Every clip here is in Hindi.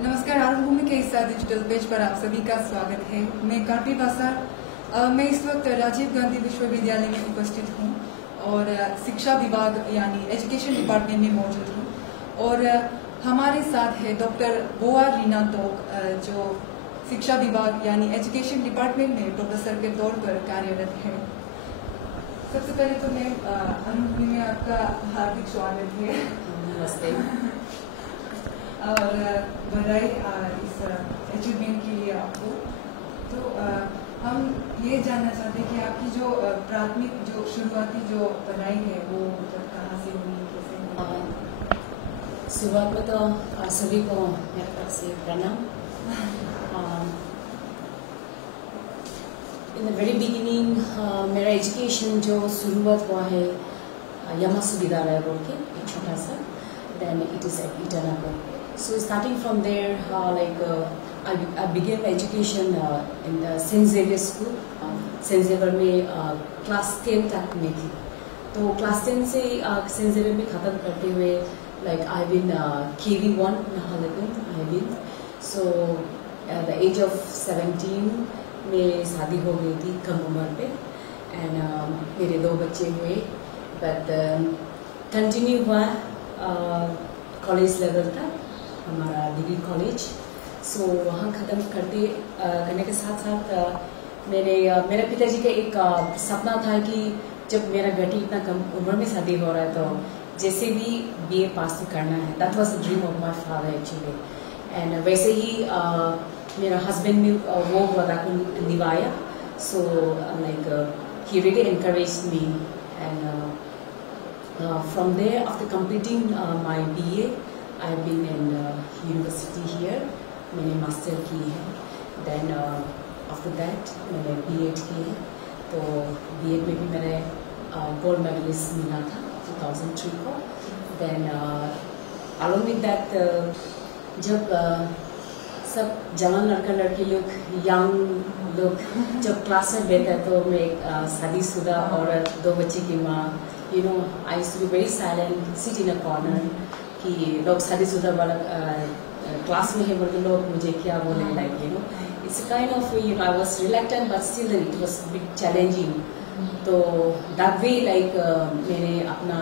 नमस्कार, आरंभभूमि के इस डिजिटल पेज पर आप सभी का स्वागत है। मैं काटी बासार। मैं इस वक्त राजीव गांधी विश्वविद्यालय में उपस्थित हूँ और शिक्षा विभाग यानी एजुकेशन डिपार्टमेंट में मौजूद हूँ और हमारे साथ है डॉक्टर बोआ रीना टोक, जो शिक्षा विभाग यानी एजुकेशन डिपार्टमेंट में प्रोफेसर के तौर पर कार्यरत है। सबसे पहले तो मैं आरंभभूमि में आपका हार्दिक स्वागत है। नमस्ते और बधाई इस अचीवमेंट के लिए आपको। तो हम ये जानना चाहते हैं कि आपकी जो प्राथमिक जो शुरुआती जो पढ़ाई है वो मतलब कहाँ से हुई, कैसे हुई? शुरुआत में तो सभी को मेरी तरफ से प्रणाम। इन द वेरी बिगिनिंग मेरा एजुकेशन जो शुरुआत हुआ है यामासु विद्यालय बोल के एक छोटा सा, then it is at Itanagar. So starting from there, I began education in the Saint Xavier School. Saint Xavier में क्लास 10 तक में थी, तो क्लास 10 से Saint Xavier में ख़त्म करते हुए I've been KV1 Nahalagund I've been. So at the age of 17 में शादी हो गई थी कम उम्र पे, and मेरे 2 बच्चे हुए, but कंटिन्यू हुआ कॉलेज लेवल तक हमारा डिग्री कॉलेज। सो वहाँ ख़त्म करने के साथ साथ मेरे पिताजी का एक सपना था कि जब मेरा बेटी इतना कम उम्र में शादी हो रहा है तो जैसे भी BA पास तो करना है। That was the dream of my father actually, and वैसे ही मेरा हस्बैंड ने वो वादा को निभाया। So he really encouraged me, and from there after completing my BA I've been in university here. मैंने मास्टर की है, then after that मैंने B.Ed की है। तो B.Ed में भी मैंने गोल्ड मेडलिस्ट मिला था 2003 को। then along with that जब सब जवान लड़का लड़की लोग, यंग लोग जब क्लास में बैठे तो मैं शादीशुदा औरत, 2 बच्चे की माँ, I used to be very silent, sit in a corner कि लोग शादीशुदा वाला क्लास में है बोल के लोग मुझे क्या बोले, it's kind of I was reluctant but still it was big challenging. तो दैट वे मैंने अपना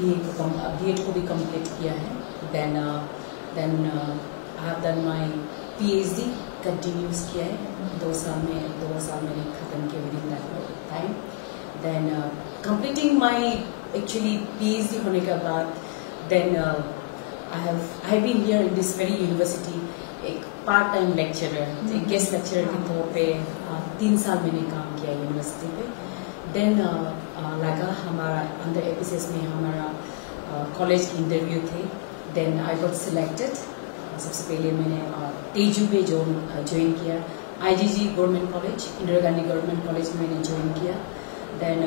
B.Ed को भी कंप्लीट किया है। Then I have done my PhD continues किया है 2 साल मैंने ख़त्म किया within that time. Then completing my actually PhD होने के बाद then I have been here in this very university एक पार्ट टाइम लेक्चरर, एक गेस्ट लेक्चरर के तौर पे 3 साल मैंने काम किया यूनिवर्सिटी पे। देन लगा हमारा अंदर एपिसेस में हमारा कॉलेज की इंटरव्यू थे। Then I got selected. सबसे पहले मैंने तेजू में ज्वाइन किया, IGG government college, Indira Gandhi government college में मैंने ज्वाइन किया। देन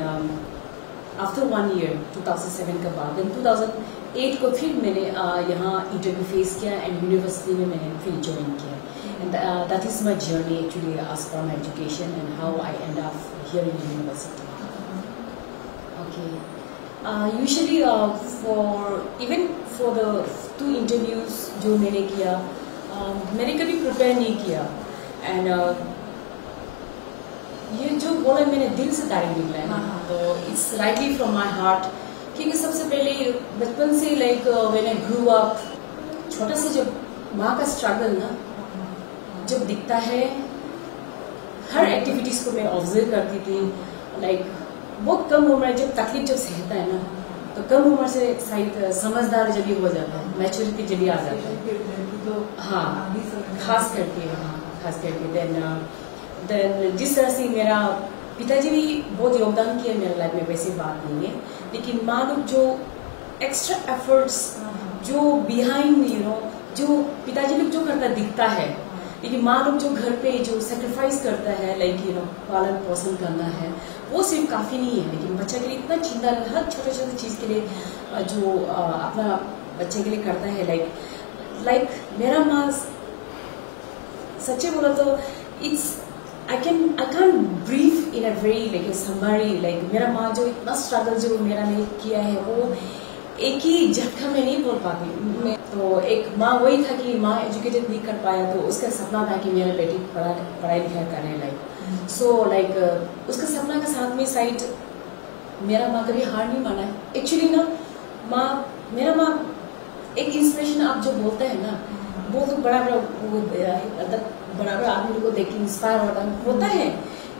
आफ्टर 1 ईयर 2007 के बाद 2008 को फिर मैंने यहाँ इंटरव्यू फेस किया एंड यूनिवर्सिटी में मैंने फिर ज्वाइन किया। And that is my journey actually as from education and how I end up here in university. Okay, usually even for the 2 interviews जो मैंने किया, मैंने कभी प्रिपेयर नहीं किया, एंड ये जो बोला मैंने दिल से डायरेक्ट निकला है। तो it's rightly from my heart, क्योंकि सबसे पहले बचपन से व्हेन आई ग्रू अप, छोटा से जब माँ का स्ट्रगल ना जब दिखता है, हर एक्टिविटीज को मैं ऑब्जर्व करती थी। बहुत कम उम्र जब तकलीफ जब सहता है ना, तो कम उम्र से शायद समझदार जब ही हो जाता है, मैच्योरिटी जब ही आ जाता है। हाँ, खास करके देन जिस तरह से मेरा पिताजी भी बहुत योगदान किया मेरे लाइफ में, वैसी बात नहीं है, लेकिन माँ लोग जो एक्स्ट्रा एफर्ट्स जो बिहाइंड जो पिताजी लोग जो करता दिखता है, लेकिन माँ लोग जो घर पे जो सेक्रीफाइस करता है पालन पोषण करना है, वो सिर्फ काफ़ी नहीं है, लेकिन बच्चे के लिए इतना चिंता हर छोटे छोटे चीज़ के लिए जो अपना बच्चे के लिए करता है। मेरा माँ सच्चे बोला तो I can't breathe in a very summary, मेरा माँ जो इतना स्ट्रगल जो मेरा ने किया है वो एक ही झटका में नहीं बोल पाती। तो एक माँ वही था कि माँ एजुकेटेड नहीं कर पाया, तो उसका सपना था कि मेरा बेटी पढ़ाई लिखाई करे, लाइक सो लाइक उसका सपना के साथ में साइड मेरा माँ कभी हार नहीं माना है। एक्चुअली ना मेरा माँ एक इंस्पिरेशन, आप जो बोलते हैं ना वो तो बड़ा आदमी को देख के इंस्पायर होता है,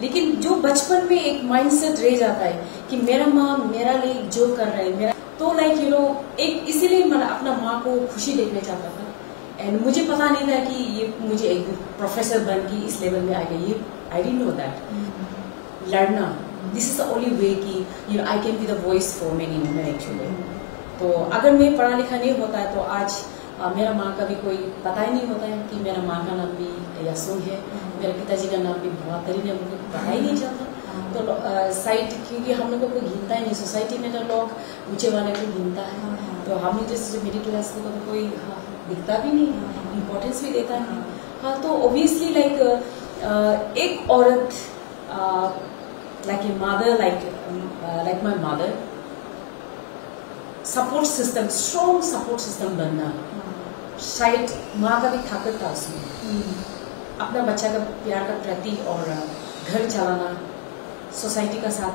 लेकिन जो बचपन में एक माइंडसेट रह जाता है कि मेरा माँ मेरा लिए जो कर रहा है मेरा, तो लाइक यू नो एक इसीलिए मैं अपना माँ को खुशी देखना चाहता था। एंड मुझे पता नहीं था कि ये मुझे एक प्रोफेसर बन के इस लेवल में आ गई, ये आई डिडंट नो दैट। लड़ना, this is the only way कि you know I can be the voice for many women actually. तो अगर मैं पढ़ा लिखा नहीं होता है तो आज मेरा माँ का भी कोई पता ही नहीं होता है कि मेरा माँ का नाम भी यासून है, मेरे पिताजी का नाम भी बहातरीन है, मुझे पता ही नहीं चलता। तो साइड क्योंकि हम लोग को कोई गिनता ही नहीं, सोसाइटी में तो लोग ऊंचे वाले को गिनता है, तो हम लोग जैसे जो मिडिल क्लास को तो कोई दिखता भी नहीं, इम्पोर्टेंस भी देता नहीं। हाँ, तो ऑब्वियसली लाइक एक औरत like a mother, like my mother, support system, strong support system बनना, शायद माँ का भी ताकत था उसमें, अपना बच्चा का प्यार का प्रति और घर चलाना, सोसाइटी का साथ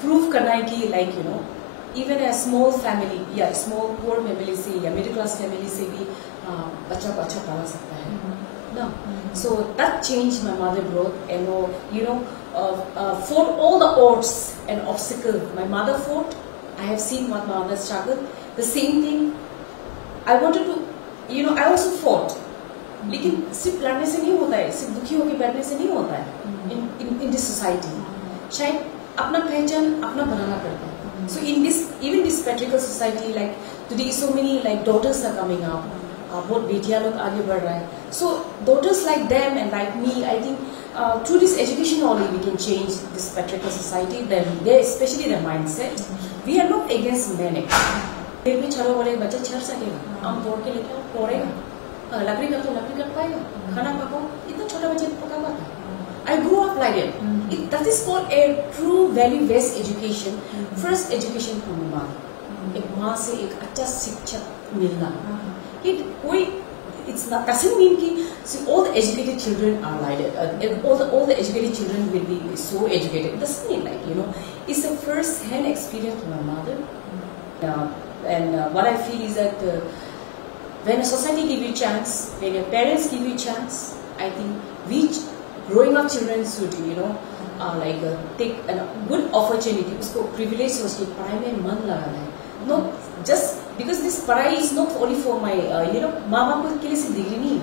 प्रूव करना है कि like you know even a small family या स्मॉल पुअर फैमिली से या मिडिल क्लास फैमिली से भी बच्चा को अच्छा पढ़ा सकता है ना। So that change my mother growth and you no for all the odds and obstacles my mother fought, I have seen what my mother struggled. The same thing I wanted to, you know, I also fought. लेकिन सिर्फ लड़ने से नहीं होता है, सिर्फ दुखी होकर बैठने से नहीं होता है in this society. शायद अपना पहचान अपना बनाना पड़ता है. So in this, even this patriarchal society, like today so many like daughters are coming up. बहुत बेटियां लोग आगे बढ़ रहा है. So daughters like them and like me, I think through this education only we can change this patriarchal society. Then they, especially their mindset. We are not against men. फिर भी चलो बोले बच्चा चढ़ सकेगा, हम तोड़ के लेके तोड़ेगा, लकड़ी का तो लकड़ी कर पाएगा, खाना पकाओ, इतना छोटा बच्चा पका पाता है. I grew up like it. That is called a true value-based education. First education from माँ. एक माँ से एक अच्छा शिक्षक मिलना. It's not doesn't mean कि see, all the educated children are like it. All the educated children will be so educated. It doesn't mean like, you know, it's a first-hand experience from my mother. And what I feel is that when a society give you a chance, when your parents give you a chance, I think we growing up children should, you know, take a good opportunity. उसको privilege से उसकी पढ़ाई में मन लगाना है. Not just because this पढ़ाई is not only for my, you know, माँ बाप के लिए सिर्फ डिग्री नहीं.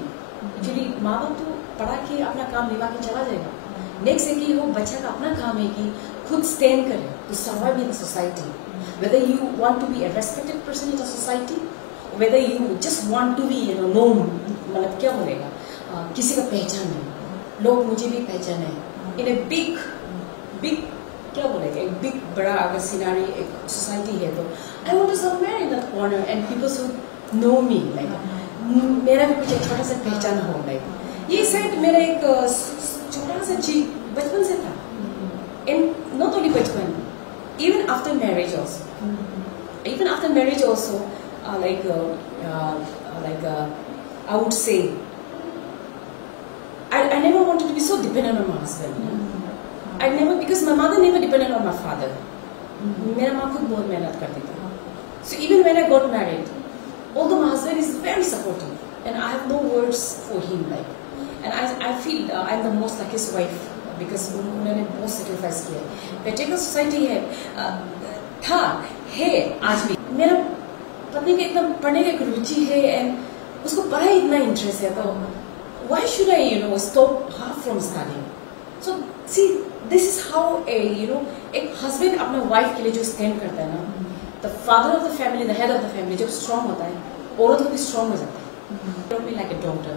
Actually माँ बाप तो पढ़ा के अपना काम निभा के चला जाएगा. Next है कि वो बच्चा का अपना काम है कि खुद stand करे to survive in the society. Whether you want to be a respected person in the society, whether you just want to be, you know, known, मतलब क्या बोलेगा, किसी का पहचान है, लोग मुझे भी पहचान है. In a big क्या बोलेगा, एक big बड़ा अगर सिनारी एक सोसाइटी है तो I want to somewhere in that corner and people should know me, like मेरा भी कुछ एक छोटा सा पहचान हो, like ये शायद मेरा एक छोटा सा चीज बचपन से था. And not only बचपन, even after marriage also. Even after marriage also, I would say, I never wanted to be so dependent on my husband. I never, because my mother never depended on my father. मेरा माँ खुद बहुत मेहनत करती थी. So even when I got married, although my husband is very supportive, and I have no words for him, like, and I feel I'm the most luckiest wife because उन्होंने बहुत sacrifice किया. Patriarchal society है आज भी. मेरा पत्नी का इतना पढ़ने का एक रुचि है and उसको पढ़ाई इतना इंटरेस्ट है, तो why should I, you know, stop half from studying? So see, this is how a, you know, एक husband अपने wife के लिए जो stand करता है ना, the father of the family, the head of the family जब strong होता है, औरत भी strong हो जाती है. Don't be like a daughter.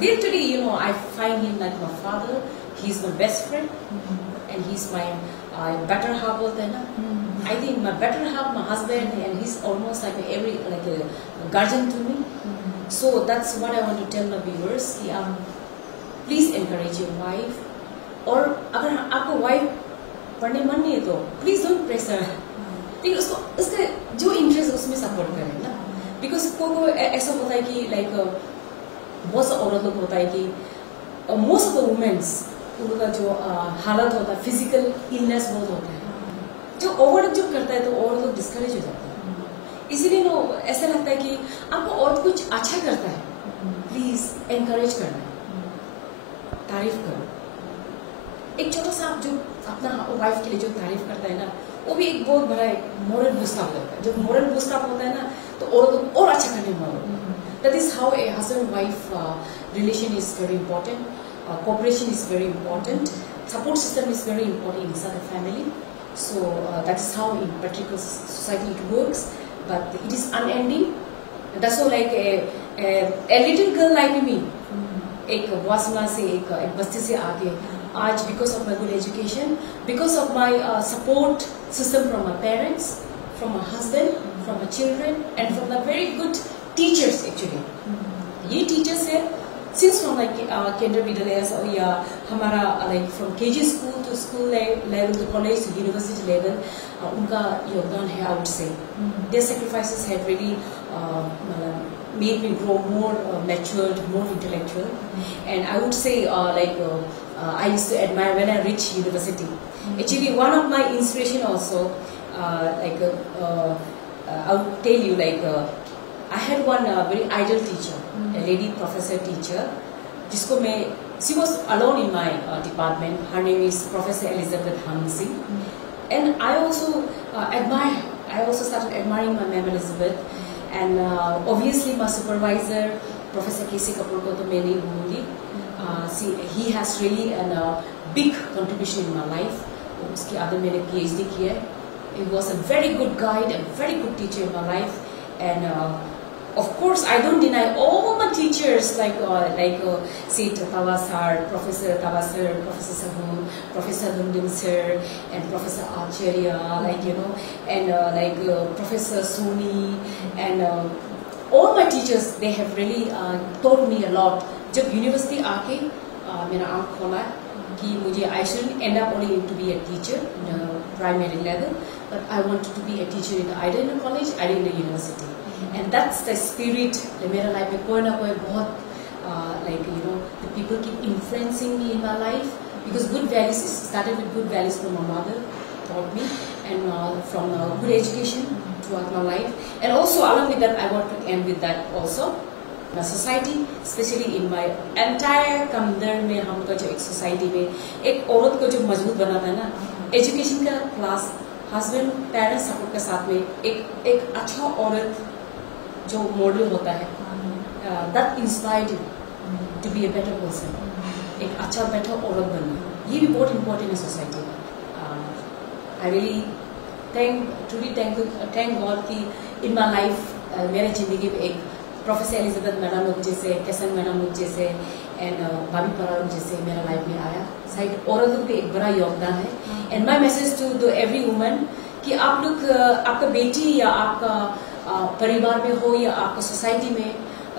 Till today, you know, I find him like my father. He's my best friend, and he's my better half बोलते हैं ना. I think my better half, my husband, and he's almost like a guardian to me. So that's what I want to tell my viewers. Please encourage your wife. और अगर आपको wife पढ़ने मन नहीं है तो please don't pressure. ठीक, उसको उसका जो interest उसमें support करें ना. बिकॉज को ऐसा होता है कि लाइक बहुत सा औरत लोग होता है कि मोस्ट ऑफ द वुमेन्स उनका जो हालत होता है फिजिकल इलनेस बहुत होता है जो औरत जो करता है तो औरत लोग डिस्करेज हो जाता है इसीलिए नो ऐसा लगता है कि आपको औरत कुछ अच्छा करता है प्लीज एनकरेज करना तारीफ करो एक छोटा सा जो अपना वाइफ के लिए जो तारीफ करता है ना वो भी एक बहुत बड़ा मोरल बूस्ट अप होता है जब मोरल बूस्ट अप होता है ना तो औरत और अच्छा करने वाला that is how a husband wife relation is very important cooperation is very important support system is very important inside the family so that is how in patriarchal society it works but it is unending that's all like a little girl like me एक वासना से एक बस्ती से आगे आज because of my good education because of my support system from my parents from my husband from my children and from the very good teachers actually ये teachers है since from like kinder middle या हमारा like from KG school to school level to college to university level उनका योगदान है I would say their sacrifices have really made me grow more matured more intellectual and I would say I used to admire when I reached university actually one of my inspiration also I would tell you I had one very ideal teacher, a lady professor teacher, जिसको मैं she was alone in my department. Her name is Professor Elizabeth Hamsi, and I also admire. I also started admiring my ma'am Elizabeth, and obviously my supervisor, Professor K.C. Kapoor को तो मैं नहीं भूलूंगी. He has really a big contribution in my life. उसके आगे मैंने PhD किया है. He was a very good guide, a very good teacher in my life, and of course, I don't deny all my teachers say Tawasar, Professor Tawasar, Professor Sahun, Professor Lundin sir, and Professor Acharya, and Professor Soni, and all my teachers, they have really taught me a lot. जब university आके मेरा आँख खोला कि मुझे I shouldn't end up only to be a teacher in the primary level, but I wanted to be a teacher either in a college, either in a university. And that's the spirit that मेरा life में कोई ना कोई बहुत the people keep influencing me in my life because good values started with good values from my mother taught me and from good education throughout my life and also along with that I want to end with that also my society especially in my entire कमदर में हम का जो एक society में एक औरत को जो मजबूत बनाता है ना education का class husband parents support के साथ में एक अच्छा औरत जो मॉडल होता है that inspired you to be a better person एक अच्छा बेटर औरत बनना ये भी बहुत important है सोसाइटी में I really thank God कि in my life मेरे जिंदगी में एक प्रोफेसर एलिजाबेथ मैडम लोग जैसे कैसन मैडम लोग जैसे एंड भाभी पराग जैसे मेरा लाइफ में आया साइड औरतों पे एक बड़ा योगदान है and my message to every woman कि आप लोग आपका बेटी या आपका परिवार में हो या आपका सोसाइटी में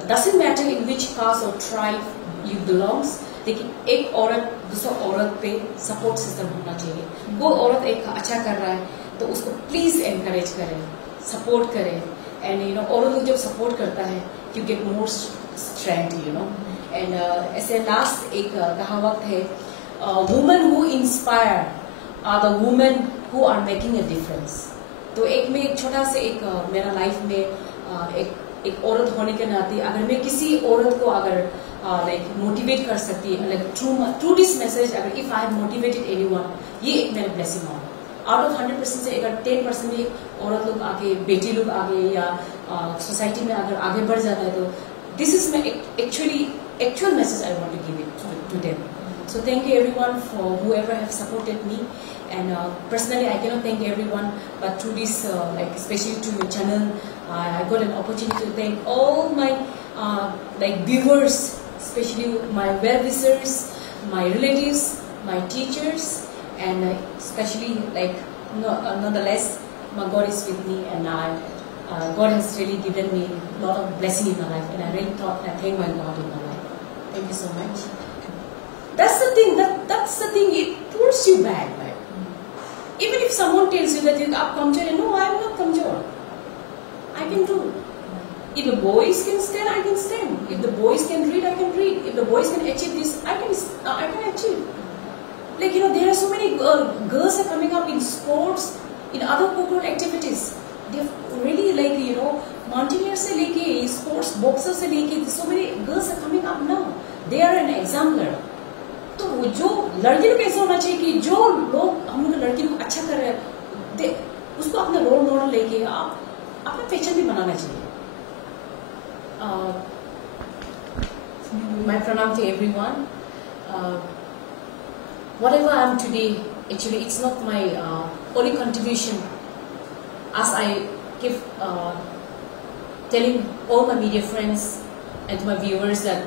doesn't matter in which caste और ट्राइब यू बिलोंग्स लेकिन एक औरत दूसरा औरत पे सपोर्ट सिस्टम होना चाहिए वो औरत एक अच्छा कर रहा है तो उसको प्लीज एनकरेज करें सपोर्ट करें एंड यू नो औरत को जब सपोर्ट करता है you get more strength you know and ऐसे लास्ट एक कहावत है women who inspire are the women who are making a difference तो एक में एक छोटा से एक मेरा लाइफ में एक औरत होने के नाते अगर मैं किसी औरत को अगर लाइक मोटिवेट कर सकती है लाइक थ्रू दिस मैसेज अगर if I have motivated anyone ये एक मेरा ब्लेसिंग हो आउट ऑफ 100% से अगर 10% भी औरत लोग आगे बेटी लोग आगे या सोसाइटी में अगर आगे बढ़ जाता है तो this is my actual message I want to give it to them so thank you everyone for whoever have supported me and personally I cannot thank everyone but through this like especially to your channel I got an opportunity to thank all my like viewers especially my well-wishers my relatives my teachers and especially like nonetheless my God is with me and God has really given me a lot of blessing in my life and I really thought I thank my God in my life. Thank you so much. That's the thing it pulls you back like even if someone tells you that you are kamjor no I am not kamjor I can do If the boys can stand, I can stand. If the boys can read, I can read. If the boys can achieve this, I can achieve. Like, you know, there are so many girls are coming up in sports, in other co-curricular activities. They've really, like, you know, mountaineers se leke, sports boxers se leke, so many girls are coming up now. They are an exemplar. तो जो लड़की लोग कैसे होना चाहिए कि जो लोग हम लोग लड़की लोग अच्छा कर रहे हैं, उसको अपना रोल मॉडल लेके आप अपना पहचान भी बनाना चाहिए. My pranam to everyone. Whatever I am today, actually it's not my only contribution. As I keep telling all my media friends and my viewers that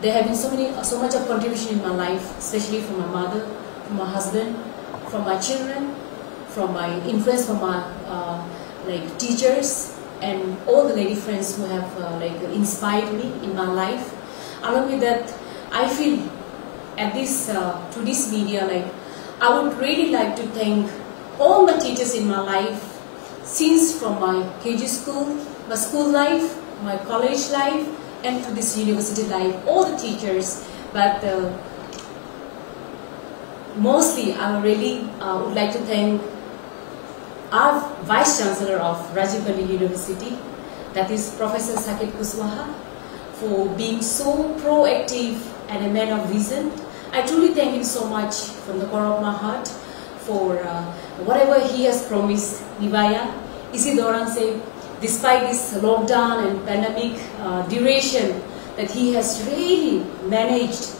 there have been so much of contribution in my life, especially from my mother, from my husband, from my children, from my influence from my like teachers and all the lady friends who have like inspired me in my life. Along with that, I feel at this to this media, like I would really like to thank all my teachers in my life, since from my KG school, my school life, my college life, and to this university life, all the teachers. But mostly, I really would like to thank our Vice Chancellor of Rajiv Gandhi University, that is Professor Saket Kushwaha, for being so proactive and a man of vision. I truly thank him so much from the core of my heart for whatever he has promised Nivaya. Isi Doran say, despite this lockdown and pandemic duration, that he has really managed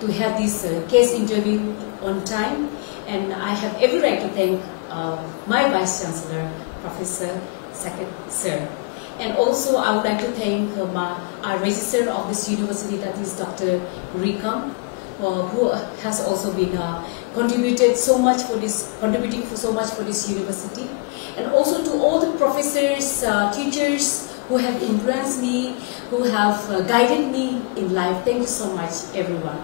to have this case interview on time, and I have every right to thank my Vice Chancellor, Professor Saket Sir. And also I would like to thank our Registrar of this university, that is Dr. Rikam, who has also been contributing so much for this university. And also to all the professors, teachers who have influenced me, who have guided me in life. Thank you so much, everyone.